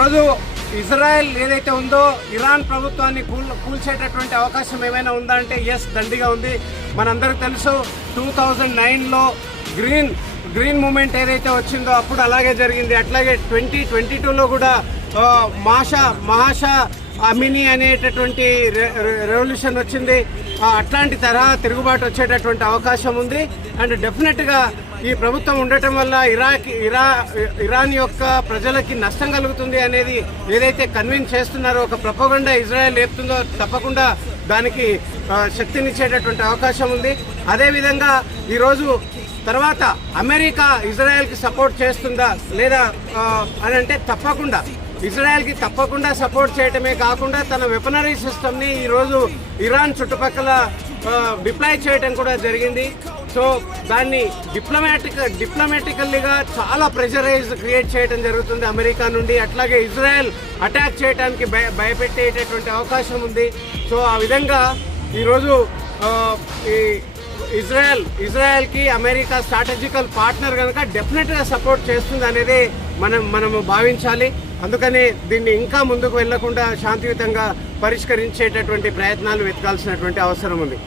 రోజు ఇజ్రాయెల్ ఏదైతే ఉందో ఇరాన్ ప్రభుత్వాన్ని కూల్చేటటువంటి అవకాశం ఏమైనా ఉందా అంటే ఎస్, దండిగా ఉంది. మనందరికీ తెలుసు 2009లో గ్రీన్ మూమెంట్ ఏదైతే వచ్చిందో అప్పుడు అలాగే జరిగింది. అట్లాగే 2022లో కూడా మహాషా అమిని అనేటటువంటి రెవల్యూషన్ వచ్చింది. అట్లాంటి తరహా తిరుగుబాటు వచ్చేటటువంటి అవకాశం ఉంది. అండ్ డెఫినెట్గా ఈ ప్రభుత్వం ఉండటం వల్ల ఇరాన్ యొక్క ప్రజలకి నష్టం కలుగుతుంది అనేది ఏదైతే కన్విన్స్ చేస్తున్నారో, ఒక ప్రపోగండా ఇజ్రాయెల్ లేపుతుందో తప్పకుండా దానికి శక్తినిచ్చేటటువంటి అవకాశం ఉంది. అదేవిధంగా ఈరోజు తర్వాత అమెరికా ఇజ్రాయెల్కి సపోర్ట్ చేస్తుందా లేదా అని అంటే తప్పకుండా ఇజ్రాయెల్కి సపోర్ట్ చేయటమే కాకుండా తన వెపనరీ సిస్టమ్ని ఈరోజు ఇరాన్ చుట్టుపక్కల డిప్లాయ్ చేయటం కూడా జరిగింది. సో దాన్ని డిప్లొమాటికల్లీగా చాలా ప్రెషరైజ్ క్రియేట్ చేయడం జరుగుతుంది అమెరికా నుండి. అట్లాగే ఇజ్రాయెల్ అటాక్ చేయడానికి భయపెట్టేటటువంటి అవకాశం ఉంది. సో ఆ విధంగా ఈరోజు ఇజ్రాయెల్కి అమెరికా స్ట్రాటజికల్ పార్ట్నర్ కనుక డెఫినెట్గా సపోర్ట్ చేస్తుంది అనేది మనము భావించాలి. అందుకని దీన్ని ఇంకా ముందుకు వెళ్లకుండా శాంతియుతంగా పరిష్కరించేటటువంటి ప్రయత్నాలు వెతకాల్సినటువంటి అవసరం ఉంది.